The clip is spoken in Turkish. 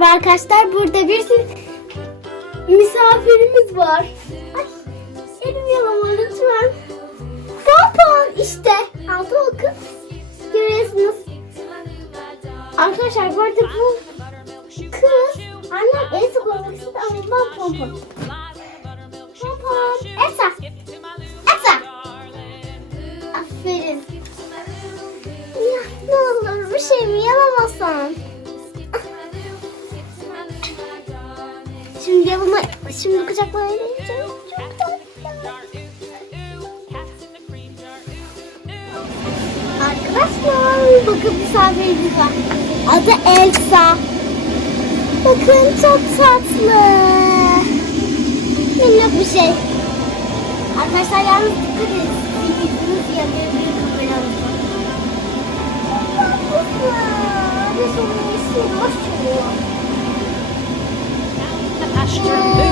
Merhaba arkadaşlar. Burada bir misafirimiz var. Ay, elim yalama lütfen. Pompon işte. Altı bakın. Görüyorsunuz. Arkadaşlar bu arada bu kız annem el koymak istedi ama ben pompon. Pompon. Elsa. Elsa. Aferin. Ya ne olur bir şey mi yalamasan. Şimdi yalama, şimdi tatlı. Arkadaşlar bakın misafirimiz var. Adı Elsa. Bakın çok tatlı. Minnak bir şey. Arkadaşlar yalnız dikkat edin. Yüzünüz yanıyor kameramızda. Çok tatlısı. Ve sonra ismi hoş mushroom